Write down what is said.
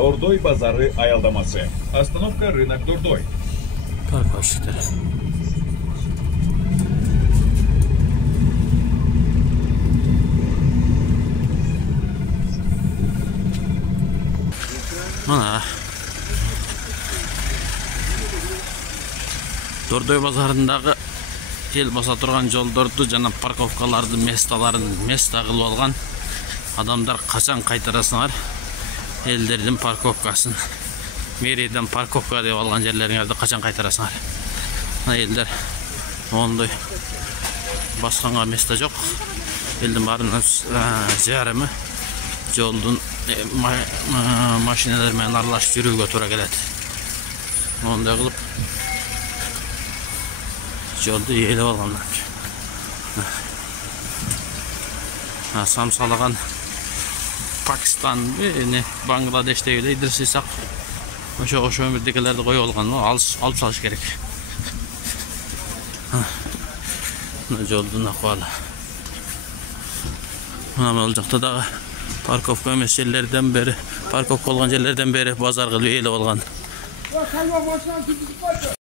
Дордой базары аялдамасы. Остановка рынок Дордой. Парковщиктер. Mana Дордой базарындағы ел баса тұрған жолдарды жана парковкаларды месталарын места кылып алган адамдар качан кайтарасыңар? Элдердин парковкасын мэриядан парковка деп алган жерлериңерди качан кайтарасыңар? Элдер ондой басканга места жок. Элдин баарынын жарымы жолдун машиналар менен аралашып жүрүүгө туура келет. Ондай кылып жолду ээлеп алгандар. Самсалаган Пакистан, Бангладештеги Идрис Исак ошо өмүрдөгүлөрдү коюп алган, алып салыш керек. Жолдун акыбалы. Мына бул жакта дагы парковка эмес жерлерден бери, парковка болгон жерлерден бери базар кылып ээлеп алган.